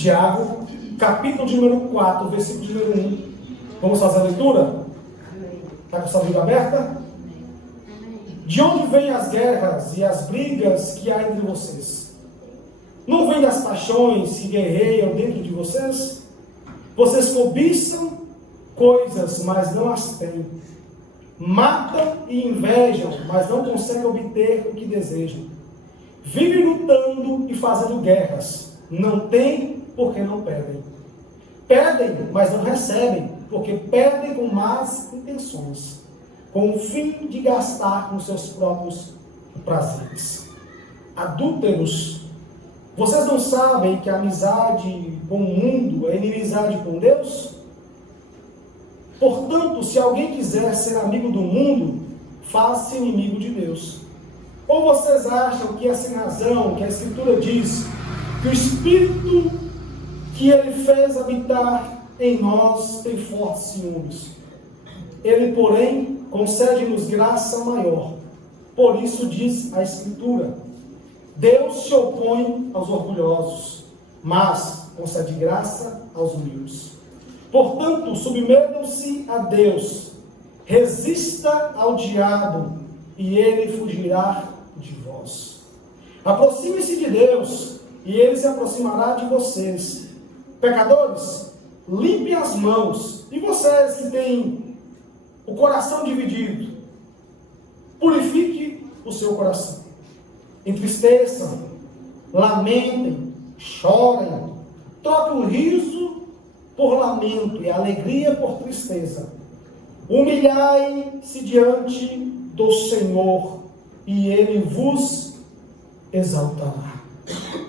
Tiago, capítulo de número 4, versículo de número 1. Vamos fazer a leitura? Está com a sua Bíblia aberta? De onde vêm as guerras e as brigas que há entre vocês? Não vem das paixões que guerreiam dentro de vocês? Vocês cobiçam coisas, mas não as têm. Matam e invejam, mas não conseguem obter o que desejam. Vivem lutando e fazendo guerras. Não têm porque não pedem. Pedem, mas não recebem, porque pedem com más intenções, com o fim de gastar com seus próprios prazeres. Adúlteros, vocês não sabem que a amizade com o mundo é inimizade com Deus? Portanto, se alguém quiser ser amigo do mundo, faça-se inimigo de Deus. Ou vocês acham que é sem razão, que a Escritura diz que o Espírito que Ele fez habitar em nós tem fortes ciúmes? Ele, porém, concede-nos graça maior. Por isso diz a Escritura: Deus se opõe aos orgulhosos, mas concede graça aos humildes. Portanto, submetam-se a Deus, resista ao diabo, e ele fugirá de vós. Aproxime-se de Deus, e ele se aproximará de vocês. Pecadores, limpem as mãos, e vocês que têm o coração dividido, purifique o seu coração. Entristeçam, lamentem, chorem, troquem o riso por lamento e a alegria por tristeza. Humilhai-se diante do Senhor, e Ele vos exaltará.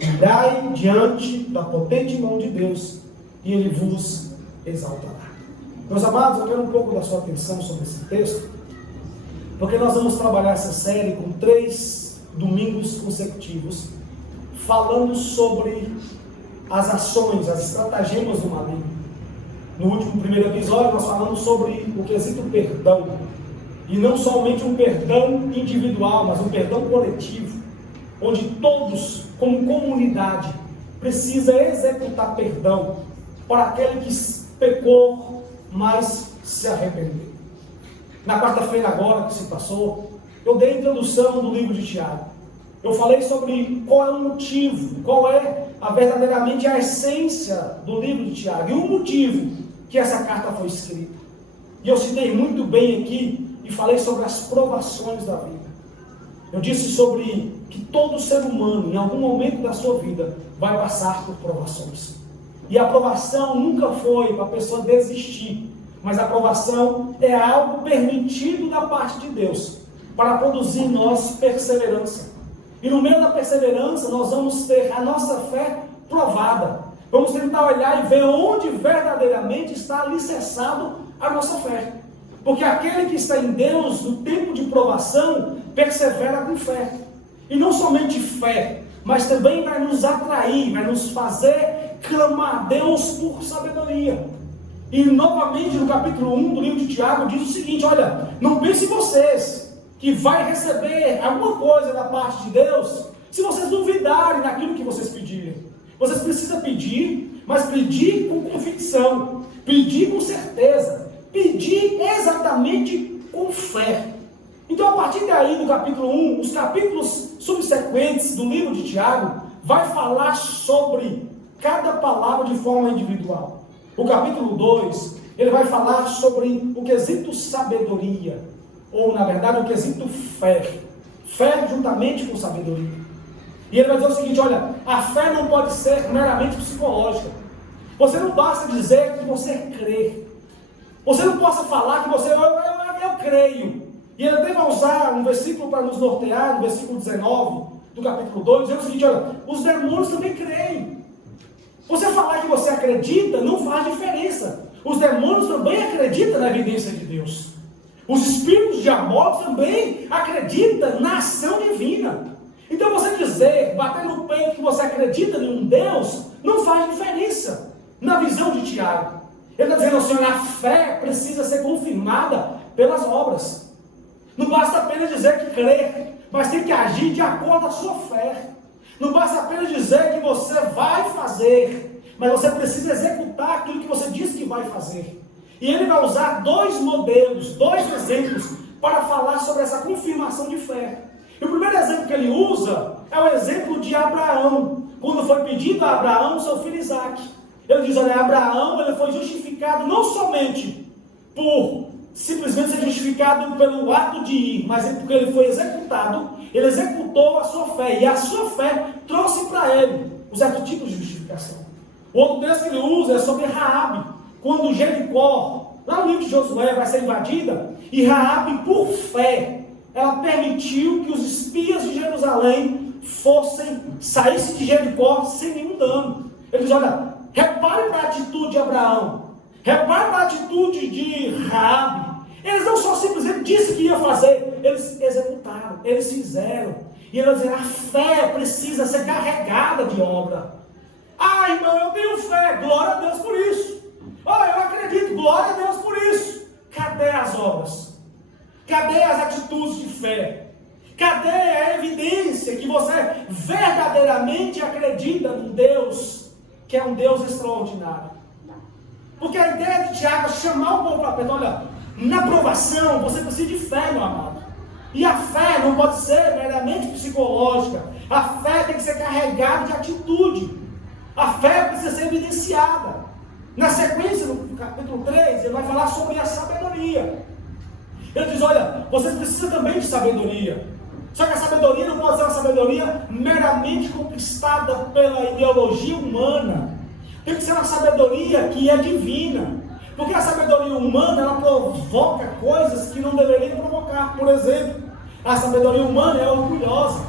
Humilhai diante da potente mão de Deus, e Ele vos exaltará. Meus amados, eu quero um pouco da sua atenção sobre esse texto, porque nós vamos trabalhar essa série com 3 domingos consecutivos, falando sobre as ações, as estratagemas do maligno. No primeiro episódio, nós falamos sobre o quesito perdão. E não somente um perdão individual, mas um perdão coletivo, onde todos, como comunidade, precisa executar perdão para aquele que pecou, mas se arrependeu. Na quarta-feira agora que se passou, eu dei a introdução do livro de Tiago. Eu falei sobre qual é o motivo, qual é verdadeiramente a essência do livro de Tiago e o motivo que essa carta foi escrita. E eu citei muito bem aqui e falei sobre as provações da vida. Eu disse sobre que todo ser humano, em algum momento da sua vida, vai passar por provações. E a provação nunca foi para a pessoa desistir, mas a provação é algo permitido da parte de Deus, para produzir em nós perseverança. E no meio da perseverança, nós vamos ter a nossa fé provada. Vamos tentar olhar e ver onde verdadeiramente está alicerçado a nossa fé. Porque aquele que está em Deus, no tempo de provação, persevera com fé. E não somente fé, mas também vai nos atrair, vai nos fazer clamar a Deus por sabedoria. E novamente no capítulo 1 do livro de Tiago diz o seguinte: olha, não pensem vocês que vai receber alguma coisa da parte de Deus se vocês duvidarem daquilo que vocês pedirem. Vocês precisam pedir, mas pedir com convicção, pedir com certeza, pedir exatamente com fé. Então, a partir daí, do capítulo 1, os capítulos subsequentes do livro de Tiago vai falar sobre cada palavra de forma individual. O capítulo 2, ele vai falar sobre o quesito sabedoria, ou, na verdade, o quesito fé. Fé juntamente com sabedoria. E ele vai dizer o seguinte: olha, a fé não pode ser meramente psicológica. Você não basta dizer que você crê. Você não possa falar que você, eu creio. E ele até vai usar um versículo para nos nortear, no versículo 19 do capítulo 2, dizendo o seguinte: olha, os demônios também creem. Você falar que você acredita não faz diferença. Os demônios também acreditam na evidência de Deus. Os espíritos diabólicos também acreditam na ação divina. Então você dizer, bater no peito que você acredita em um Deus, não faz diferença na visão de Tiago. Ele está dizendo assim: a fé precisa ser confirmada pelas obras. Não basta apenas dizer que crê, mas tem que agir de acordo com a sua fé. Não basta apenas dizer que você vai fazer, mas você precisa executar aquilo que você disse que vai fazer. E ele vai usar dois modelos, dois exemplos, para falar sobre essa confirmação de fé. E o primeiro exemplo que ele usa é o exemplo de Abraão, quando foi pedido a Abraão seu filho Isaque. Ele diz, olha, Abraão ele foi justificado não somente por simplesmente ser justificado pelo ato de ir, mas porque ele foi executado, ele executou a sua fé, e a sua fé trouxe para ele os arquétipos de justificação. O outro texto que ele usa é sobre Raabe, quando Jericó, lá no livro de Josué, vai ser invadida, e Raabe, por fé, ela permitiu que os espias de Jerusalém saíssem de Jericó sem nenhum dano. Ele diz, olha, repare para a atitude de Abraão, repare para a atitude de Raabe. Eles não só simplesmente disseram que ia fazer, eles executaram, eles fizeram. E eles dizem, a fé precisa ser carregada de obra. Ah, irmão, eu tenho fé, glória a Deus por isso. Oh, eu acredito, glória a Deus por isso. Cadê as obras? Cadê as atitudes de fé? Cadê a evidência que você verdadeiramente acredita num Deus que é um Deus extraordinário? Porque a ideia de Tiago é chamar o povo para perto. Olha, na provação você precisa de fé, meu amado. E a fé não pode ser meramente psicológica. A fé tem que ser carregada de atitude. A fé precisa ser evidenciada. Na sequência, no capítulo 3, ele vai falar sobre a sabedoria. Ele diz, olha, vocês precisam também de sabedoria. Só que a sabedoria não pode ser uma sabedoria meramente conquistada pela ideologia humana. Tem que ser uma sabedoria que é divina. Porque a sabedoria humana, ela provoca coisas que não deveriam provocar. Por exemplo, a sabedoria humana é orgulhosa.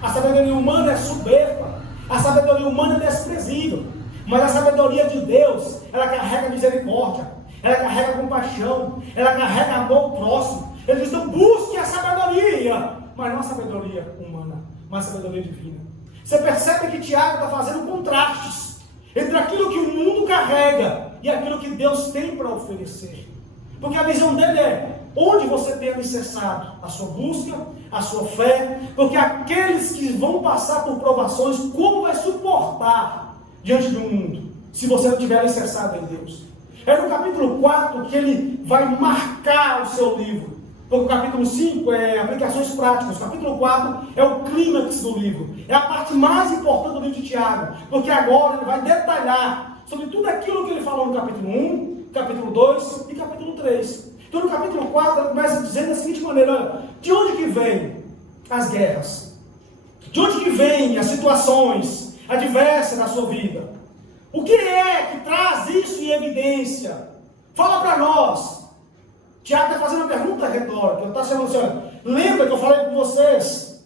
A sabedoria humana é soberba. A sabedoria humana é desprezível. Mas a sabedoria de Deus, ela carrega misericórdia, ela carrega compaixão, ela carrega amor ao próximo. Ele diz, não busque a sabedoria, mas não a sabedoria humana, mas a sabedoria divina. Você percebe que Tiago está fazendo contrastes entre aquilo que o mundo carrega e aquilo que Deus tem para oferecer. Porque a visão dele é onde você tem alicerçado a sua busca, a sua fé, porque aqueles que vão passar por provações, como vai suportar diante do mundo, se você não tiver alicerçado em Deus? É no capítulo 4 que ele vai marcar o seu livro. Porque o capítulo 5 é aplicações práticas, o capítulo 4 é o clímax do livro, é a parte mais importante do livro de Tiago, porque agora ele vai detalhar sobre tudo aquilo que ele falou no capítulo 1, capítulo 2 e capítulo 3. Então no capítulo 4 ele começa dizendo da seguinte maneira, olha, de onde que vem as guerras? De onde que vem as situações adversas na sua vida? O que é que traz isso em evidência? Fala para nós. Tiago está fazendo uma pergunta retórica. Ele está chamando assim, olha, lembra que eu falei com vocês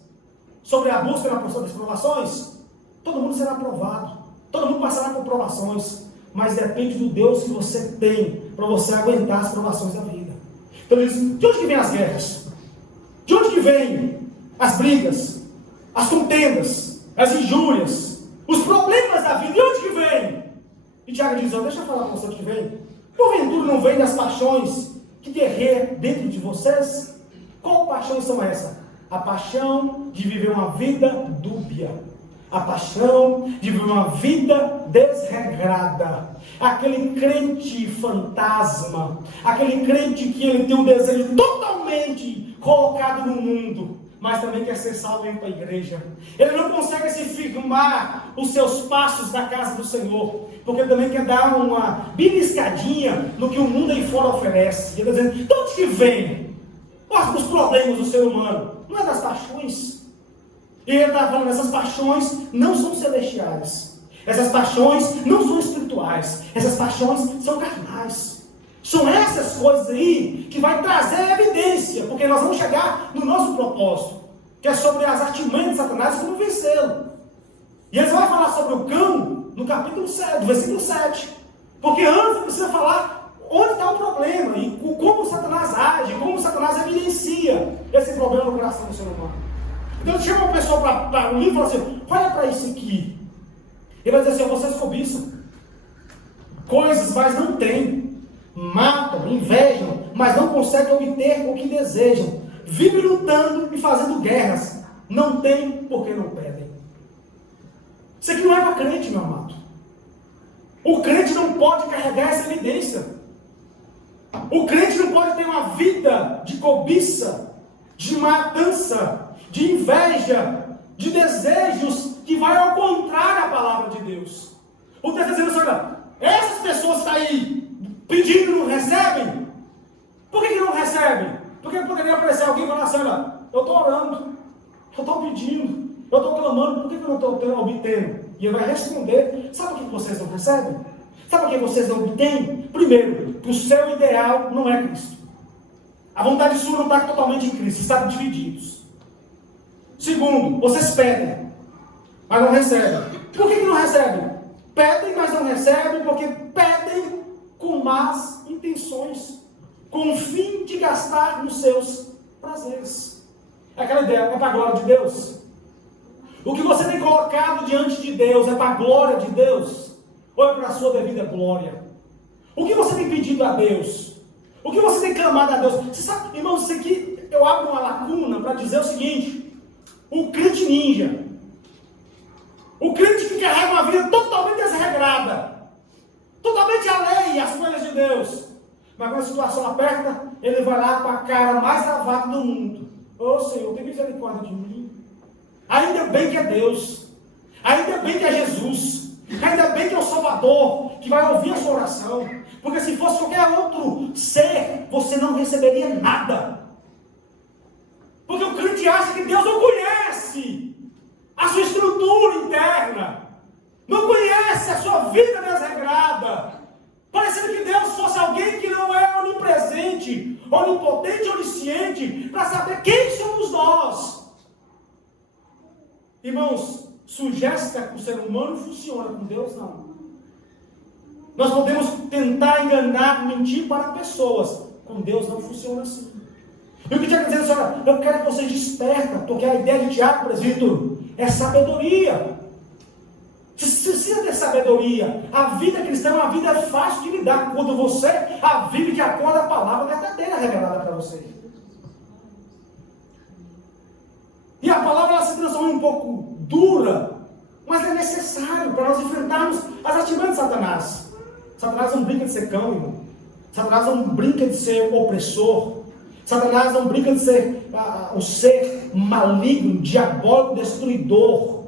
sobre a busca na porção das provações? Todo mundo será aprovado. Todo mundo passará por provações. Mas depende do Deus que você tem para você aguentar as provações da vida. Então ele diz, de onde que vem as guerras? De onde que vem as brigas? As contendas? As injúrias? Os problemas da vida? De onde que vem? E Tiago diz, deixa eu falar com você de onde que vem. Porventura não vem das paixões que guerreia dentro de vocês? Qual paixões são essas? A paixão de viver uma vida dúbia. A paixão de viver uma vida desregrada. Aquele crente fantasma. Aquele crente que ele tem um desejo totalmente colocado no mundo, mas também quer ser salvo e ir para a igreja. Ele não consegue se firmar os seus passos na casa do Senhor, porque ele também quer dar uma beliscadinha no que o mundo aí fora oferece. Ele está dizendo, de onde que vem os problemas do ser humano? Não é das paixões. E ele está falando, essas paixões não são celestiais. Essas paixões não são espirituais. Essas paixões são carnais. São essas coisas aí que vai trazer evidência, porque nós vamos chegar no nosso propósito, que é sobre as artimanhas de Satanás e como vencê-lo. E eles vão falar sobre o cão no capítulo 7, do versículo 7. Porque antes precisa falar onde está o problema, e como Satanás age, como Satanás evidencia esse problema no coração do ser humano. Então chama uma pessoa para o livro e fala assim, olha para isso aqui. Ele vai dizer assim, vocês cobiçam coisas, mas não têm. Matam, invejam, mas não conseguem obter o que desejam. Vivem lutando e fazendo guerras. Não tem porque não pedem. Isso aqui não é para crente, meu amado. O crente não pode carregar essa evidência. O crente não pode ter uma vida de cobiça, de matança, de inveja, de desejos que vai ao contrário à palavra de Deus. O texto está dizendo, olha, essas pessoas que estão aí pedindo e não recebem, por que não recebem? Porque poderia aparecer alguém e falar assim, olha, eu estou orando, eu estou pedindo, eu estou clamando, por que eu não estou obtendo? E ele vai responder, sabe por que vocês não recebem? Sabe por que vocês não obtêm? Primeiro, que o seu ideal não é Cristo. A vontade sua não está totalmente em Cristo, está divididos. Segundo, vocês pedem, mas não recebem. Por que não recebem? Pedem, mas não recebem, porque pedem com más intenções, com o fim de gastar nos seus prazeres. Aquela ideia é para a glória de Deus. O que você tem colocado diante de Deus é para a glória de Deus, ou é para a sua devida glória? O que você tem pedido a Deus? O que você tem clamado a Deus? Você sabe, irmãos, isso aqui eu abro uma lacuna para dizer o seguinte: o crente ninja, o crente que carrega uma vida totalmente desregrada, totalmente alheia às coisas de Deus, mas quando a situação aperta, ele vai lá com a cara mais lavada do mundo. Ô Senhor, tem misericórdia de mim. Ainda bem que é Deus, ainda bem que é Jesus, ainda bem que é o Salvador que vai ouvir a sua oração, porque se fosse qualquer outro ser, você não receberia nada. Porque o crente acha que Deus não conhece a sua estrutura interna, não conhece a sua vida desregrada, parecendo que Deus fosse alguém que não é onipresente, onipotente, onisciente, para saber quem somos nós. Irmãos, sugesta que o ser humano funciona, com Deus não. Nós podemos tentar enganar, mentir para pessoas, com Deus não funciona assim. E o que Tiago está dizendo, senhora, eu quero que vocês despertem, porque a ideia de Tiago, presbítero, é sabedoria. Você precisa ter sabedoria. A vida cristã é uma vida fácil de lidar. Quando você a vive de acordo com a palavra verdadeira revelada para você. E a palavra ela se transforma um pouco dura, mas é necessário para nós enfrentarmos as atividades de Satanás. Satanás não brinca de ser cão, irmão. Satanás não brinca de ser opressor. Satanás não brinca de ser o ser maligno, diabólico, destruidor.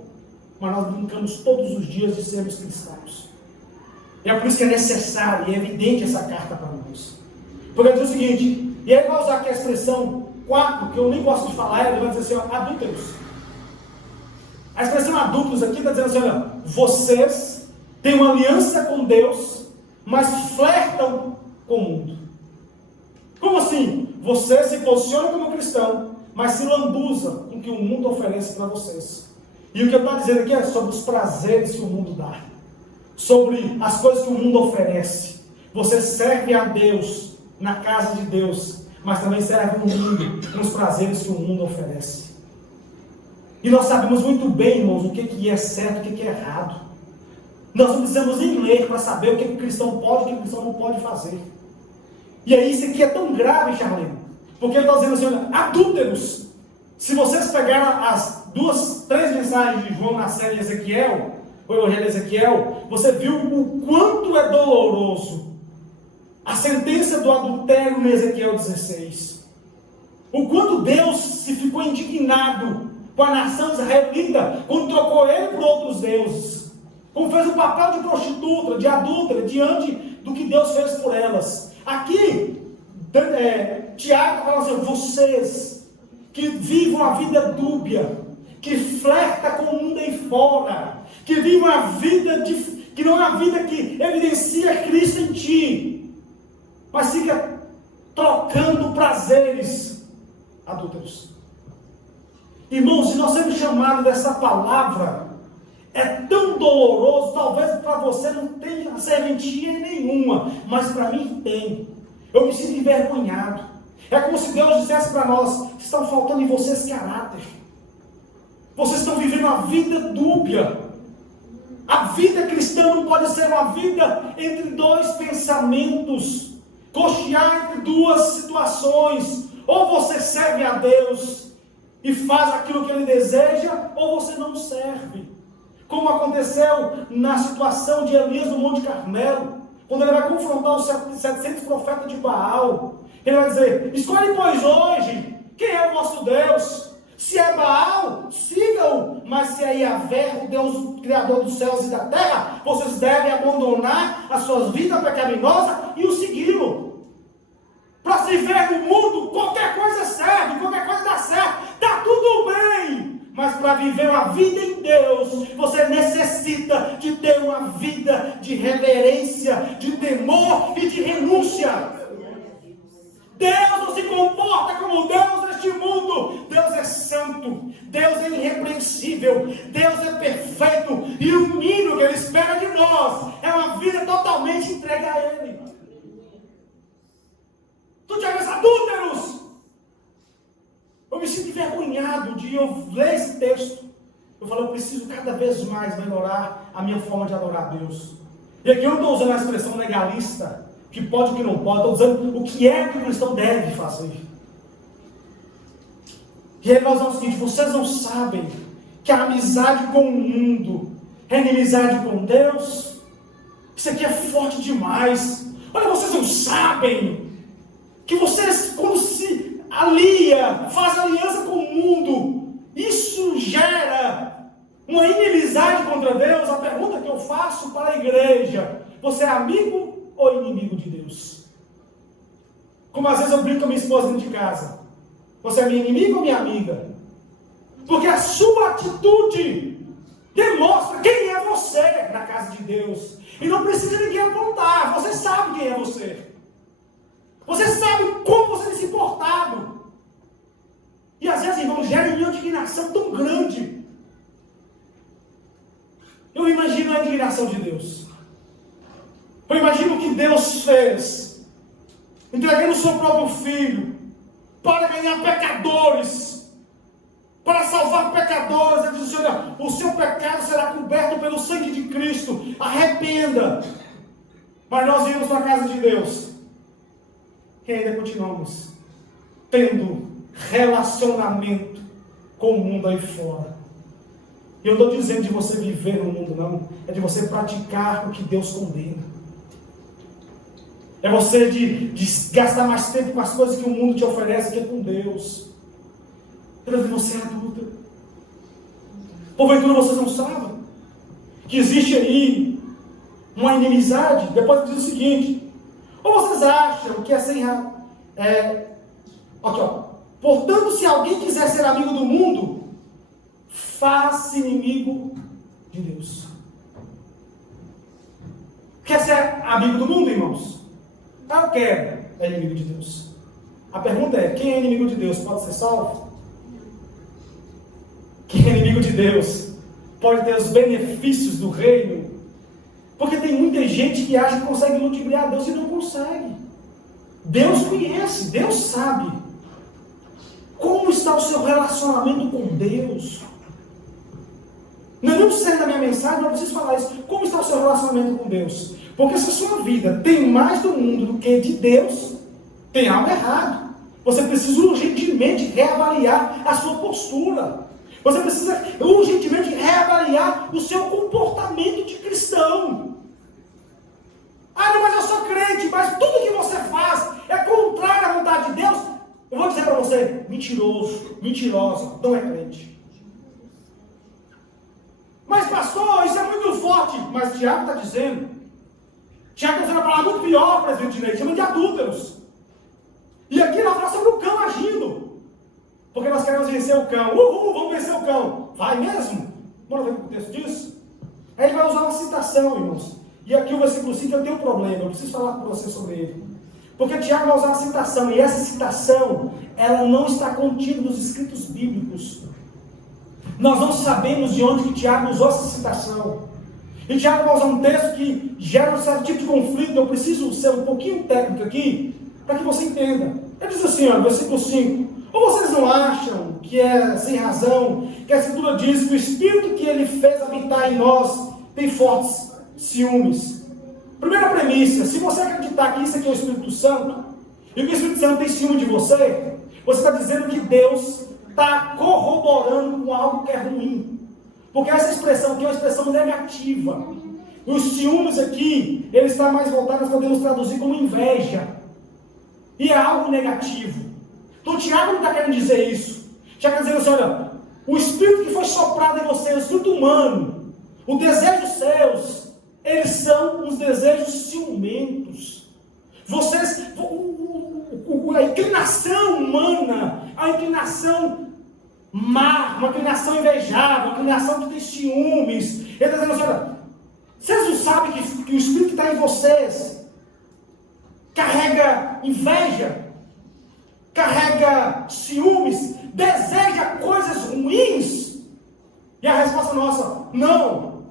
Mas nós brincamos todos os dias de sermos cristãos. E é por isso que é necessário e é evidente essa carta para nós. Porque ele diz o seguinte, e aí vai usar aqui a expressão 4, que eu nem gosto de falar, ele vai dizer assim, ó, adúlteros. A expressão adúlteros aqui está dizendo assim, olha, vocês têm uma aliança com Deus, mas flertam com o mundo. Como assim? Você se posiciona como cristão, mas se lambuza com o que o mundo oferece para vocês. E o que eu estou dizendo aqui é sobre os prazeres que o mundo dá, sobre as coisas que o mundo oferece. Você serve a Deus na casa de Deus, mas também serve o mundo nos prazeres que o mundo oferece. E nós sabemos muito bem, irmãos, o que é certo e o que é errado. Nós não precisamos nem ler para saber o que o cristão pode e o que o cristão não pode fazer. E aí isso aqui é tão grave, Charlene, porque ele está dizendo assim, olha, adúlteros. Se vocês pegaram as 3 mensagens de João na série Ezequiel, o Evangelho de Ezequiel, você viu o quanto é doloroso a sentença do adultério em Ezequiel 16. O quanto Deus se ficou indignado com a nação israelita quando trocou ele por outros deuses. Como fez o papel de prostituta, de adúltera, diante do que Deus fez por elas. Aqui, Tiago fala assim, vocês que vivem uma vida dúbia, que flerta com o mundo aí fora, que vivem uma vida que não é uma vida que evidencia Cristo em ti, mas fica trocando prazeres adúlteros. Irmãos, se nós sermos chamados dessa palavra, é tão doloroso, talvez para você não tenha serventia nenhuma, mas para mim tem. Eu me sinto envergonhado. É como se Deus dissesse para nós, estão faltando em vocês caráter. Vocês estão vivendo uma vida dúbia. A vida cristã não pode ser uma vida entre 2 pensamentos, cochear entre 2 situações. Ou você serve a Deus e faz aquilo que Ele deseja, ou você não serve. como aconteceu na situação de Elias no Monte Carmelo, quando ele vai confrontar os 700 profetas de Baal. Ele vai dizer: escolhe, pois, hoje quem é o vosso Deus. Se é Baal, sigam-o, mas se é Yahvé, o Deus criador dos céus e da terra, vocês devem abandonar a sua vida pecaminosa e o segui-lo. Para se ver no mundo, qualquer coisa serve, qualquer coisa dá certo, está tudo bem. Mas para viver uma vida em Deus, você necessita de ter uma vida de reverência, de temor e de renúncia. Deus não se comporta como Deus neste mundo. Deus é santo, Deus é irrepreensível, Deus é perfeito, e o mínimo que Ele espera de nós é uma vida totalmente entregue a Ele. Tu já vês adúlteros? Eu me sinto envergonhado de eu ler esse texto. Eu falo, eu preciso cada vez mais melhorar a minha forma de adorar a Deus. E aqui eu não estou usando a expressão legalista, que pode e que não pode, estou dizendo o que é que o cristão deve fazer. E aí nós vamos o seguinte: vocês não sabem que a amizade com o mundo é inimizade com Deus? Isso aqui é forte demais. Olha, vocês não sabem que vocês, quando se faz aliança com o mundo, isso gera uma inimizade contra Deus? A pergunta que eu faço para a igreja: você é amigo ou inimigo de Deus? Como às vezes eu brinco com a minha esposa dentro de casa: você é minha inimiga ou minha amiga? Porque a sua atitude demonstra quem é você na casa de Deus. E não precisa ninguém apontar, você sabe quem é você. Você sabe como você tem se portado. E às vezes, irmão, gera uma indignação tão grande. Eu imagino a indignação de Deus. Eu imagino o que Deus fez, entregando o seu próprio Filho para ganhar pecadores, para salvar pecadores. Ele diz: olha, o seu pecado será coberto pelo sangue de Cristo, arrependa. Mas nós íamos para a casa de Deus e ainda continuamos tendo relacionamento com o mundo aí fora. E eu não estou dizendo de você viver no mundo, não. É de você praticar o que Deus condena. É você de gastar mais tempo com as coisas que o mundo te oferece, que é com Deus. Eu digo: você é adulta. Porventura vocês não sabem que existe aí uma inimizade? Depois diz o seguinte: ou vocês acham que é sem razão? Aqui, ó. Portanto, se alguém quiser ser amigo do mundo, faça inimigo de Deus. Quer ser amigo do mundo, irmãos? Eu quero. É inimigo de Deus. A pergunta é: quem é inimigo de Deus pode ser salvo? Quem é inimigo de Deus pode ter os benefícios do reino? Porque tem muita gente que acha que consegue ludibriar Deus e não consegue. Deus conhece, Deus sabe como está o seu relacionamento com Deus. Não é nem o centro da minha mensagem, mas eu preciso falar isso. Como está o seu relacionamento com Deus? Porque se a sua vida tem mais do mundo do que de Deus, tem algo errado. Você precisa urgentemente reavaliar a sua postura. Você precisa urgentemente reavaliar o seu comportamento de cristão. Ah, não, mas eu sou crente, mas tudo que você faz é contrário à vontade de Deus. Eu vou dizer para você: mentiroso, mentirosa, não é crente. Mas pastor, isso é muito forte. Mas Tiago está dizendo. Tiago está dizendo a palavra muito pior, presidente Ney, chama de adúlteros. E aqui nós falamos sobre o cão agindo. Porque nós queremos vencer o cão. Uhul, vamos vencer o cão. Vai mesmo? Bora ver o texto diz. Aí ele vai usar uma citação, irmãos. E aqui o versículo 5 eu tenho um problema. Eu preciso falar com você sobre ele. Porque Tiago vai usar uma citação. E essa citação, ela não está contida nos escritos bíblicos. Nós não sabemos de onde que Tiago usou essa citação. E Tiago vai usar um texto que gera um certo tipo de conflito. Eu preciso ser um pouquinho técnico aqui, para que você entenda. Ele diz assim, ó, versículo 5. Ou vocês não acham que é sem razão, que a Escritura diz que o Espírito que Ele fez habitar em nós tem fortes ciúmes? Primeira premissa: se você acreditar que isso aqui é o Espírito Santo, e que o Espírito Santo tem ciúme de você está dizendo que Deus está corroborando com algo que é ruim. Porque essa expressão aqui é uma expressão negativa. Os ciúmes aqui, ele está mais voltado, nós podemos traduzir como inveja. E é algo negativo. Então Tiago não está querendo dizer isso. Tiago está dizendo assim, olha, o espírito que foi soprado em você, o espírito humano, o desejo dos céus, eles são os desejos ciumentos. Vocês, a inclinação humana, a inclinação má, uma inclinação invejável, uma inclinação que tem ciúmes. Ele está dizendo assim, olha, vocês não sabem que o espírito que está em vocês carrega inveja, carrega ciúmes, deseja coisas ruins? E a resposta nossa, não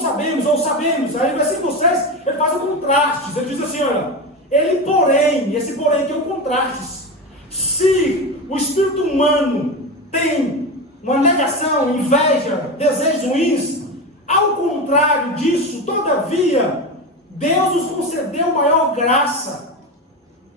sabemos, ou sabemos. Aí no versículo 6, ele faz um contraste. Ele diz assim, olha, ele porém, esse porém que é um contraste. Se o espírito humano tem uma negação, inveja, desejos ruins, ao contrário disso, todavia, Deus nos concedeu maior graça.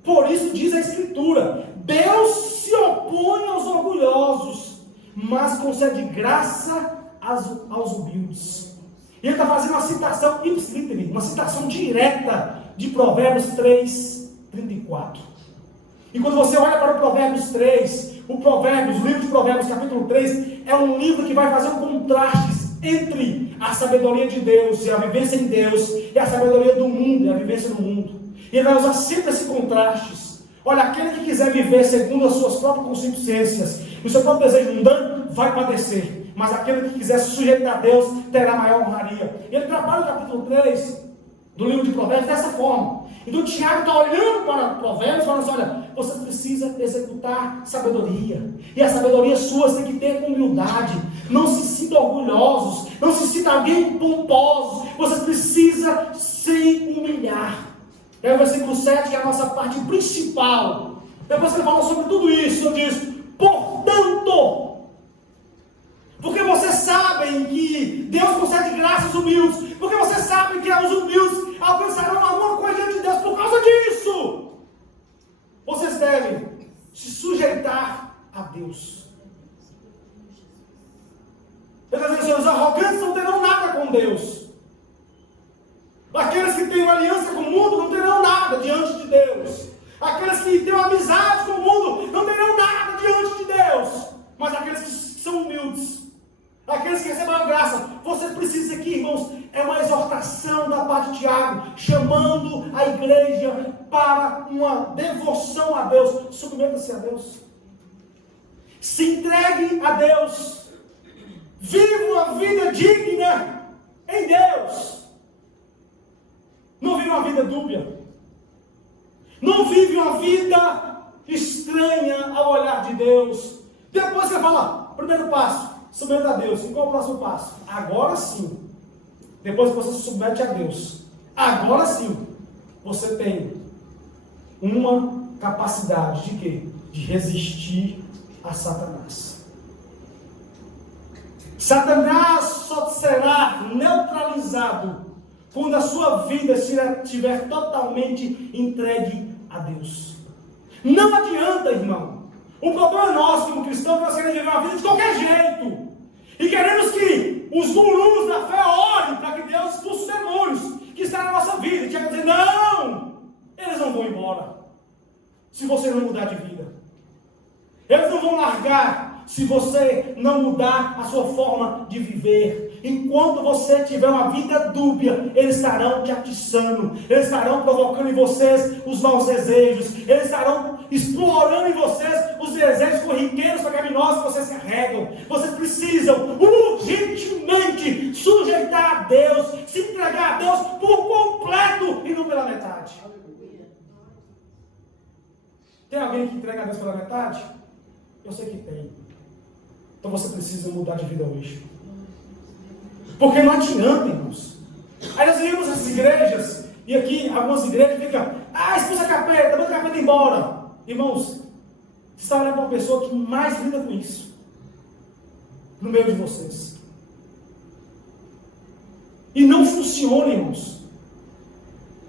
Por isso diz a Escritura, Deus se opõe aos orgulhosos, mas concede graça aos humildes. E ele está fazendo uma citação ipsiliter, uma citação direta de Provérbios 3, 34. E quando você olha para o Provérbios 3, o livro de Provérbios capítulo 3, é um livro que vai fazer um contraste entre a sabedoria de Deus e a vivência em Deus, e a sabedoria do mundo e a vivência no mundo. E ele vai usar sempre esse contraste. Olha, aquele que quiser viver segundo as suas próprias concupiscências, o seu próprio desejo mundano, vai padecer. Mas aquele que quiser se sujeitar a Deus, terá maior honraria. E ele trabalha o capítulo 3 do livro de Provérbios dessa forma. Então Tiago está olhando para Provérbios e falando assim, olha, você precisa executar sabedoria. E a sabedoria sua tem que ter humildade. Não se sinta orgulhosos. Não se sinta alguém pomposo. Você precisa se humilhar. E aí o versículo 7, que é a nossa parte principal. Depois que ele fala sobre tudo isso, ele diz, portanto, porque vocês sabem que Deus concede graça aos humildes, porque vocês sabem que os humildes alcançarão alguma coisa diante de Deus por causa disso, vocês devem se sujeitar a Deus. Ele está dizendo, os arrogantes não terão nada com Deus. Aqueles que têm uma aliança com o mundo não terão nada diante de Deus. Aqueles que têm uma amizade com o mundo não terão nada diante de Deus. Mas aqueles que são humildes, aqueles que recebem a graça, você precisa aqui, irmãos, é uma exortação da parte de Tiago, chamando a igreja para uma devoção a Deus. Submeta-se a Deus. Se entregue a Deus. Viva uma vida digna em Deus. Não vive uma vida dúbia. Não vive uma vida estranha ao olhar de Deus. Depois você fala, primeiro passo, submeta a Deus. E qual é o próximo passo? Agora sim. Depois que você se submete a Deus, agora sim, você tem uma capacidade de quê? De resistir a Satanás. Satanás só será neutralizado quando a sua vida estiver totalmente entregue a Deus. Não adianta, irmão. O problema é nosso, como cristãos, nós queremos viver uma vida de qualquer jeito. E queremos que os gurus da fé orem para que Deus expulse os demônios que estão na nossa vida. E Tiago dizer, não! Eles não vão embora se você não mudar de vida. Eles não vão largar se você não mudar a sua forma de viver. Enquanto você tiver uma vida dúbia, eles estarão te atiçando, eles estarão provocando em vocês os maus desejos, eles estarão explorando em vocês os desejos corriqueiros pecaminosos que vocês carregam. Vocês precisam urgentemente sujeitar a Deus, se entregar a Deus por completo e não pela metade. Tem alguém que entrega a Deus pela metade? Eu sei que tem. Então você precisa mudar de vida hoje. Porque não adianta, irmãos. Aí nós vimos essas igrejas, e aqui algumas igrejas ficam, expulsa a capeta, manda a capeta embora. Irmãos, você está olhando para uma pessoa que mais lida com isso, no meio de vocês. E não funciona, irmãos.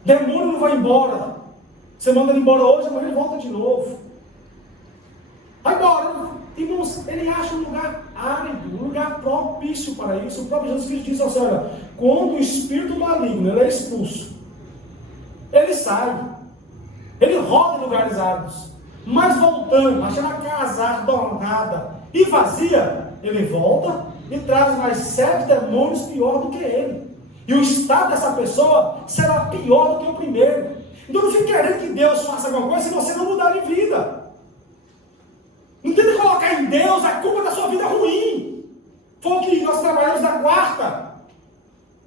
Demônio não vai embora. Você manda ele embora hoje, amanhã ele volta de novo. Vai embora. Irmãos, ele acha um lugar árido, um lugar propício para isso. O próprio Jesus Cristo disse assim: olha, quando o espírito maligno ele é expulso, ele sai, ele roda em lugares áridos, mas voltando, achando a casa adornada e vazia, ele volta e traz mais 7 demônios pior do que ele. E o estado dessa pessoa será pior do que o primeiro. Então não fique querendo que Deus faça alguma coisa se você não mudar de vida. Não tenta colocar em Deus a culpa da sua vida ruim. Foi o que nós trabalhamos na quarta.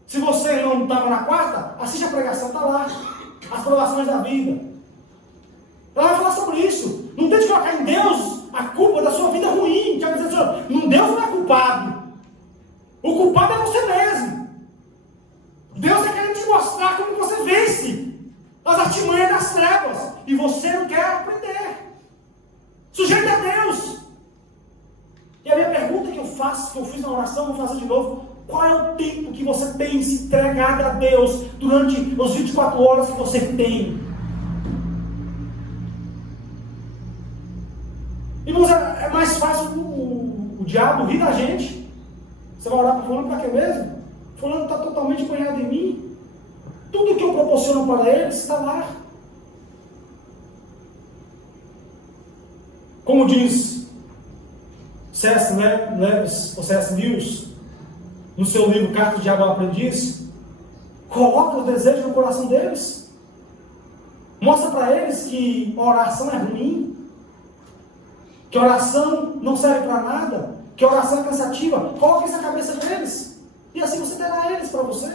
Se você não estava na quarta, assiste a pregação, está lá. As provações da vida. Ela vai falar sobre isso. Não tente colocar em Deus a culpa da sua vida ruim. Quer dizer assim, Deus não é culpado. O culpado é você mesmo. Deus é querendo te mostrar como você vence as artimanhas das trevas. E você não quer aprender. Sujeita a Deus. E a minha pergunta que eu faço, que eu fiz na oração, vou fazer de novo: qual é o tempo que você tem se entregado a Deus durante as 24 horas que você tem? Irmãos, é mais fácil o diabo rir da gente. Você vai orar para fulano para quê mesmo? Fulano está totalmente banhado em mim. Tudo que eu proporciono para ele está lá. Como diz C.S. Lewis, no seu livro Carta de Diabo ao Aprendiz, coloca os desejos no coração deles. Mostra para eles que a oração é ruim, que a oração não serve para nada, que a oração é cansativa. Coloca isso na cabeça deles, e assim você terá eles para você.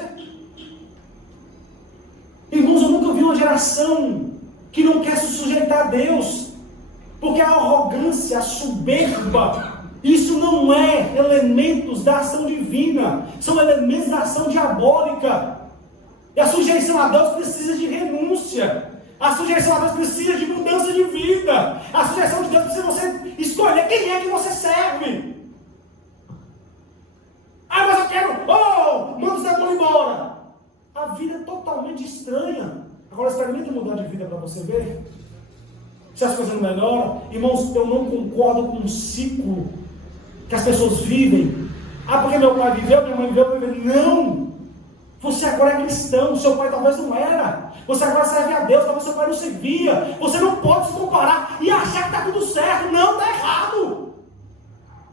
Irmãos, eu nunca vi uma geração que não quer se sujeitar a Deus, porque a arrogância, a soberba, isso não é elementos da ação divina, são elementos da ação diabólica. E a sujeição a Deus precisa de renúncia. A sujeição a Deus precisa de mudança de vida. A sujeição de Deus precisa você escolher quem é que você serve. Ah, mas eu quero, manda os demônios embora. A vida é totalmente estranha. Agora experimenta mudar de vida para você ver se as coisas não melhoram. Irmãos, eu não concordo com o ciclo que as pessoas vivem. Ah, porque meu pai viveu, minha mãe viveu. Não! Você agora é cristão, seu pai talvez não era. Você agora serve a Deus, talvez seu pai não servia. Você não pode se comparar e achar que está tudo certo. Não, está errado.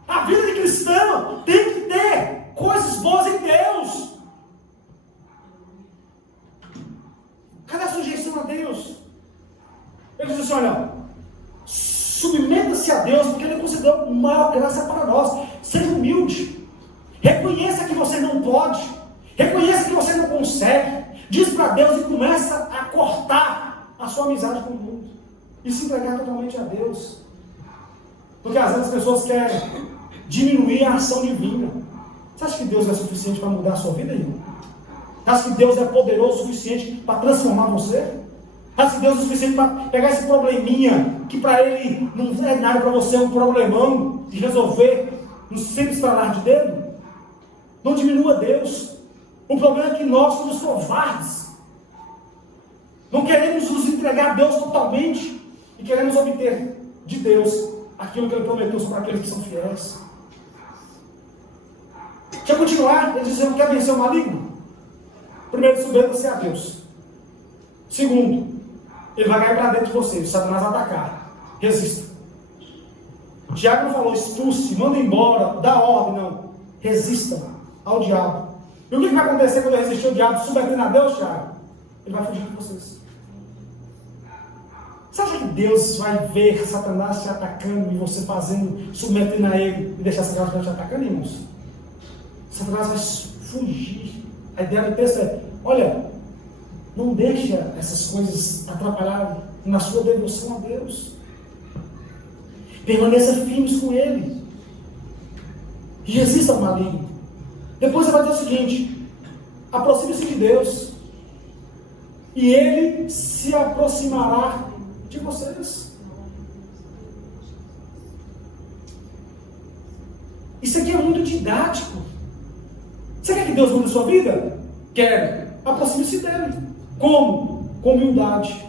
A vida de cristão tem que ter coisas boas em Deus. Cadê a sujeição a Deus? Ele diz assim: olha, submeta-se a Deus, porque Ele concedeu maior graça para nós. Seja humilde. Reconheça que você não pode. Reconheça que você não consegue. Diz para Deus e começa a cortar a sua amizade com o mundo. E se entregar totalmente a Deus. Porque às vezes as pessoas querem diminuir a ação divina. Você acha que Deus é suficiente para mudar a sua vida, irmão? Você acha que Deus é poderoso o suficiente para transformar você? Você acha que Deus é suficiente para pegar esse probleminha, que para Ele não é nada, para você é um problemão, de resolver no simples estalar de dedo? Não diminua Deus. O problema é que nós somos covardes. Não queremos nos entregar a Deus totalmente e queremos obter de Deus aquilo que Ele prometeu sobre aqueles que são fiéis. Quer continuar? Ele dizendo: quer vencer o maligno? Primeiro, submeta-se a Deus. Segundo, ele vai cair para dentro de você. O Satanás vai atacar. Resista. Tiago não falou expulse, manda embora, dá ordem, não. Resista ao diabo. E o que vai acontecer quando eu resistir ao diabo, submetendo a Deus, Tiago? Ele vai fugir de vocês. Você acha que Deus vai ver Satanás te atacando e você fazendo, submetendo a ele e deixar Satanás te atacando, irmãos? Satanás vai fugir. A ideia do texto é: olha, não deixa essas coisas atrapalharem na sua devoção a Deus. Permaneça firmes com Ele. E resista ao maligno. Depois você vai ter o seguinte: aproxime-se de Deus. E Ele se aproximará de vocês. Isso aqui é muito didático. Você quer que Deus mude a sua vida? Quero. Aproxime-se dele. Como? Com humildade.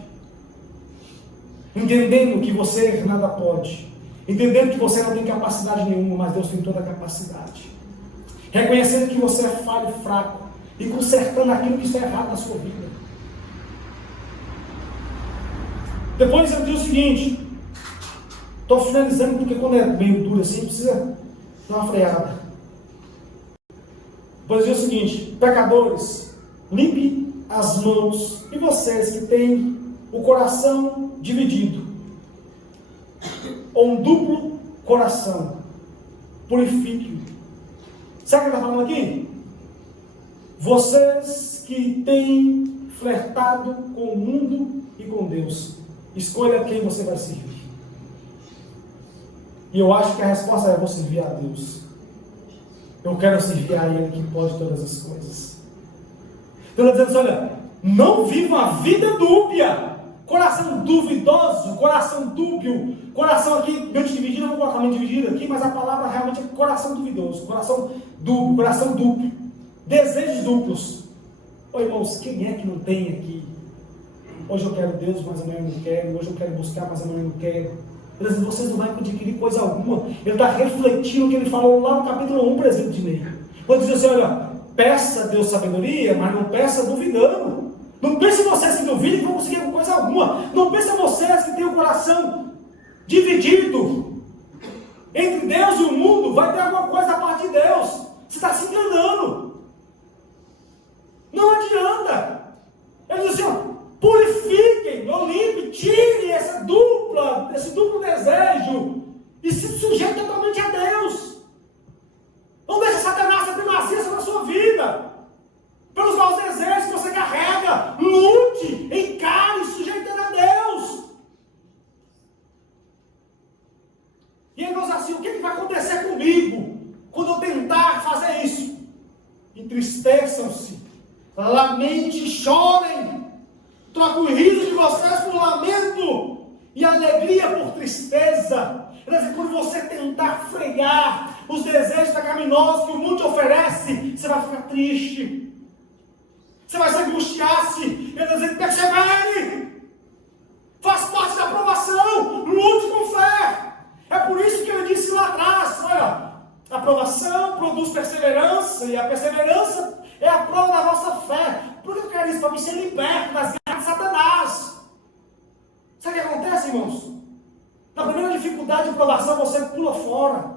Entendendo que você nada pode. Entendendo que você não tem capacidade nenhuma, mas Deus tem toda a capacidade. Reconhecendo que você é falho e fraco. E consertando aquilo que está errado na sua vida. Depois eu digo o seguinte. Estou finalizando porque quando é meio duro assim, precisa dar uma freada. Depois eu digo o seguinte. Pecadores, limpe as mãos. E vocês que têm o coração dividido. Ou um duplo coração. Purifique-o. Sabe o que ele está falando aqui? Vocês que têm flertado com o mundo e com Deus, escolha quem você vai servir. E eu acho que a resposta é: eu vou servir a Deus. Eu quero servir a Ele que pode todas as coisas. Então ele está dizendo: olha, não viva a vida dúbia. Coração duvidoso, coração dúbio, coração aqui, mente dividida, eu não vou colocar mente dividida aqui, mas a palavra realmente é coração duvidoso, coração dúbio, coração dúbio, desejos duplos. Ô irmãos, quem é que não tem aqui? Hoje eu quero Deus, mas amanhã eu não quero, hoje eu quero buscar, mas amanhã eu não quero. Ele diz: vocês não vão adquirir coisa alguma. Ele está refletindo o que ele falou lá no capítulo 1, presente de Ney. Quando diz assim: olha, peça a Deus sabedoria, mas não peça duvidando. Não pense vocês que duvidem que vão conseguir coisa alguma. Não pense vocês que têm o coração dividido entre Deus e o mundo. Vai ter alguma coisa da parte de Deus. Você está se enganando. Não adianta. Ele diz assim: ó, purifiquem, ou limpe, tirem esse duplo desejo e se sujeitem totalmente a Deus. Não deixe Satanás ter primazia sobre a sua vida. Pelos maus desejos que você carrega, lute, encare, sujeitando a Deus. E ele diz assim: o que vai acontecer comigo quando eu tentar fazer isso? Entristeçam-se, lamentem, chorem, troquem o riso de vocês por lamento e alegria por tristeza. Quer dizer, quando você tentar frear os desejos pecaminosos que o mundo te oferece, você vai ficar triste. Você vai se angustiar-se. Ele está dizendo: persevere. Faz parte da aprovação. Lute com fé. É por isso que ele disse lá atrás: olha, a aprovação produz perseverança. E a perseverança é a prova da vossa fé. Por que eu quero isso? Para me ser liberto das garras de Satanás. Sabe o que acontece, irmãos? Na primeira dificuldade de aprovação, você pula fora.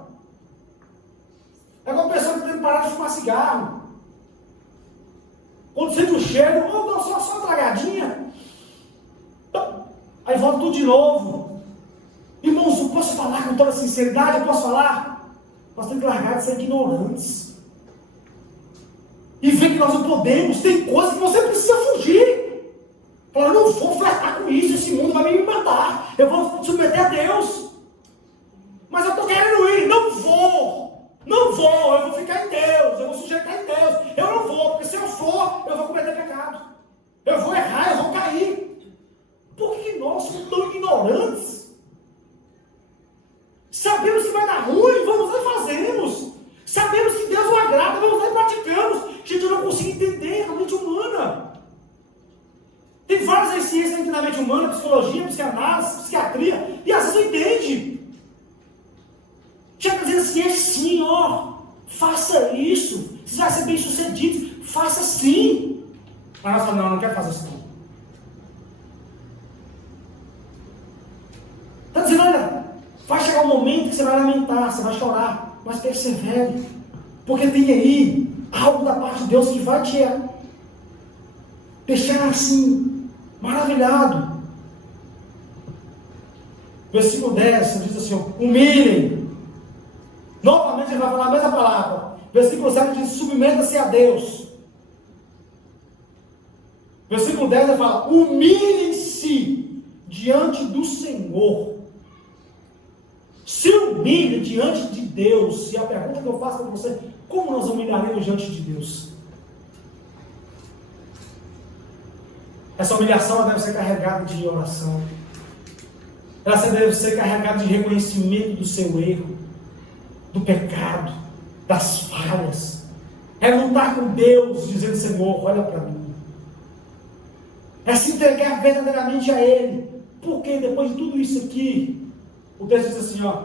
É como uma pessoa que tem que parar de fumar cigarro. Quando sente o cheiro, não, só uma tragadinha. Aí volta tudo de novo. Irmãos, eu posso falar com toda sinceridade? Eu posso falar? Nós temos que largar de ser ignorantes. E ver que nós não podemos. Tem coisas que você precisa fugir. Falar: eu não vou flertar com isso, esse mundo vai me matar. Eu vou submeter a Deus. Mas eu estou querendo ir, não vou. Não vou, eu vou ficar em Deus, eu vou sujeitar em Deus. Eu não vou, porque se eu for, eu vou cometer pecado. Eu vou errar, eu vou cair. Por que nós somos tão ignorantes? Sabemos que vai dar ruim, vamos lá e fazemos. Sabemos que Deus não agrada, vamos lá e praticamos. Gente, eu não consigo entender a mente humana. Tem várias ciências na mente humana, psicologia, psicanálise, psiquiatria, e às vezes não entende. Chega dizendo assim: é sim, ó, faça isso, você vai ser bem sucedido, faça sim. Mas nós falamos: não, não quero fazer isso não. Está dizendo: olha, vai chegar um momento que você vai lamentar, você vai chorar, mas persevere, porque tem aí algo da parte de Deus que vai te deixar assim, maravilhado. Versículo 10, ele diz assim: humilhem. Novamente ele vai falar a mesma palavra. Versículo 7 diz: submeta-se a Deus. Versículo 10 ele fala: humilhem-se diante do Senhor. Se humilhe diante de Deus. E a pergunta que eu faço para você: como nós humilharemos diante de Deus? Essa humilhação deve ser carregada de oração. Ela deve ser carregada de reconhecimento do seu erro, do pecado, das falhas. É lutar com Deus, dizendo: Senhor, olha para mim. É se entregar verdadeiramente a Ele. Porque depois de tudo isso aqui, o texto diz assim: ó,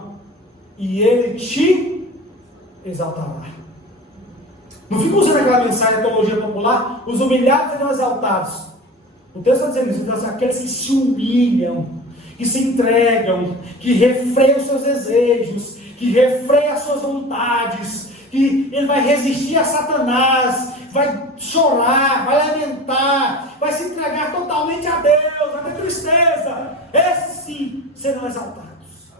e Ele te exaltará. Não fica usando aquela mensagem, a teologia popular, os humilhados serão exaltados. O texto está dizendo isso, então, aqueles que se humilham, que se entregam, que refreiam os seus desejos, que refreiam as suas vontades, que ele vai resistir a Satanás, vai chorar, vai lamentar, vai se entregar totalmente a Deus, vai ter tristeza. Esses sim serão exaltados.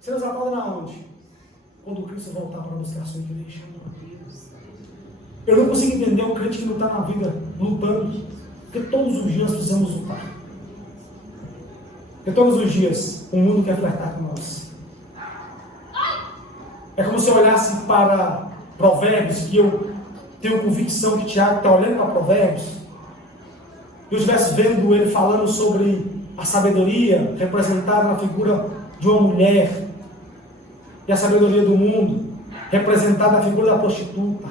Serão exaltados na onde? Quando Cristo voltar para buscar a sua igreja. Eu não consigo entender um crente que não está na vida lutando, porque todos os dias precisamos lutar. Porque todos os dias o mundo quer flertar com nós. É como se eu olhasse para Provérbios, que eu tenho convicção que Tiago está olhando para Provérbios, e eu estivesse vendo ele falando sobre a sabedoria representada na figura de uma mulher, e a sabedoria do mundo representada na figura da prostituta.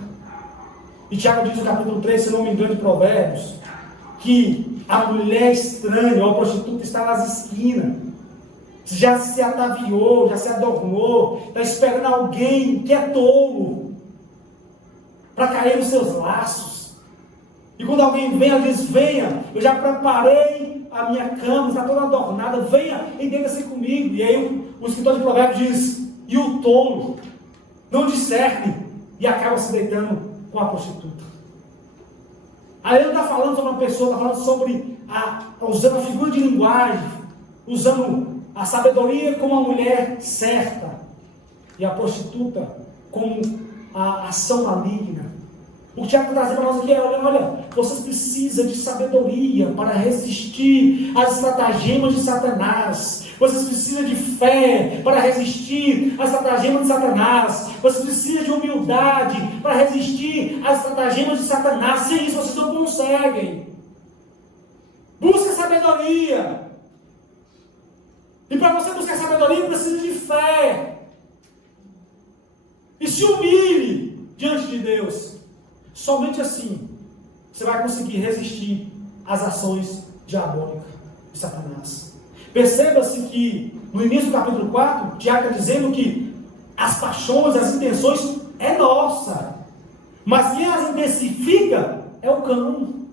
E Tiago diz no capítulo 3, se não me engano, de Provérbios, que a mulher estranha, ou a prostituta, está nas esquinas, já se ataviou, já se adornou, está esperando alguém que é tolo, para cair nos seus laços. E quando alguém vem, ela diz, venha, eu já preparei a minha cama, está toda adornada, venha e deita-se comigo. E aí o escritor de Provérbios diz, e o tolo não discerne, e acaba se deitando com a prostituta. Aí ele está falando sobre uma pessoa, está falando sobre, usando a figura de linguagem, usando a sabedoria como a mulher certa, e a prostituta como a ação maligna. O que Tiago está trazendo para nós aqui é, olha, vocês precisam de sabedoria para resistir às estratagemas de Satanás. Vocês precisam de fé para resistir às estratagemas de Satanás. Vocês precisam de humildade para resistir às estratagemas de Satanás. Sem isso vocês não conseguem. Busque sabedoria. E para você buscar sabedoria, precisa de fé. E se humilhe diante de Deus. Somente assim você vai conseguir resistir às ações diabólicas de Satanás. Perceba-se que no início do capítulo 4, Tiago está dizendo que as paixões, as intenções é nossa, mas quem as intensifica é o cão.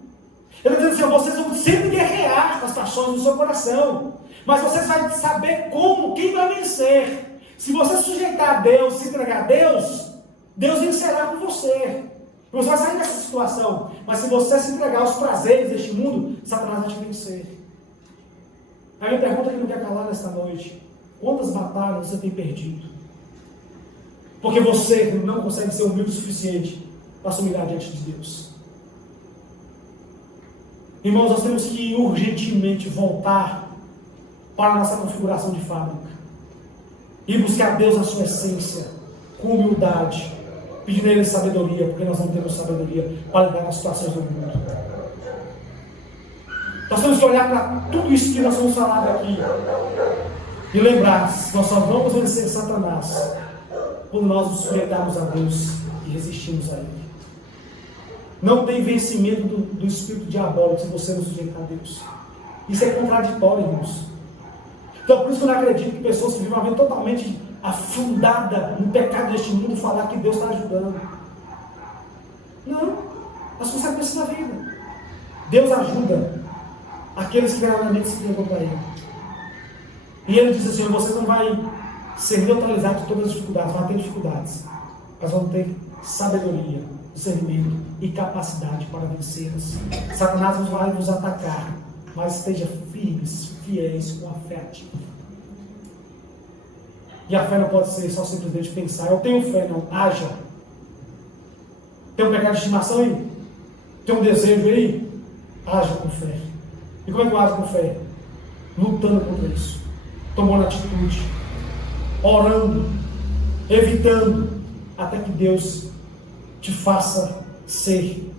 Ele está dizendo assim, vocês vão sempre guerrear com as paixões do seu coração, mas vocês vão saber como, quem vai vencer. Se você sujeitar a Deus, se entregar a Deus, Deus vencerá por você. Você vai sair dessa situação, mas se você se entregar aos prazeres deste mundo, Satanás vai te vencer. A minha pergunta que não quer calar nesta noite, quantas batalhas você tem perdido? Porque você não consegue ser humilde o suficiente para se humilhar diante de Deus. Irmãos, nós temos que urgentemente voltar para a nossa configuração de fábrica e buscar Deus na sua essência, com humildade, pedindo a Ele sabedoria, porque nós não temos sabedoria para lidar com as situações do mundo. Nós temos que olhar para tudo isso que nós vamos falar aqui e lembrar, nós só vamos vencer Satanás quando nós nos sujeitarmos a Deus e resistirmos a Ele. Não tem vencimento do espírito diabólico se você não sujeitar a Deus. Isso é contraditório, irmãos. Então, por isso que eu não acredito que pessoas que vivem uma vida totalmente afundada no pecado deste mundo falar que Deus está ajudando. Não, as consequências da vida. Deus ajuda aqueles que verdadeiramente se entregam para Ele. E Ele diz assim, você não vai ser neutralizado de todas as dificuldades, vai ter dificuldades, mas vão ter sabedoria, discernimento e capacidade para vencê-las. Satanás vai nos atacar, mas esteja firmes, fiéis com a fé ativa. E a fé não pode ser só simplesmente pensar, eu tenho fé, não, haja. Tem um pecado de estimação aí? Tem um desejo aí? Haja com fé. E como é que eu ajo com fé? Lutando contra isso, tomando atitude, orando, evitando, até que Deus te faça ser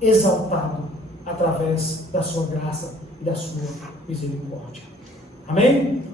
exaltado através da sua graça e da sua misericórdia. Amém?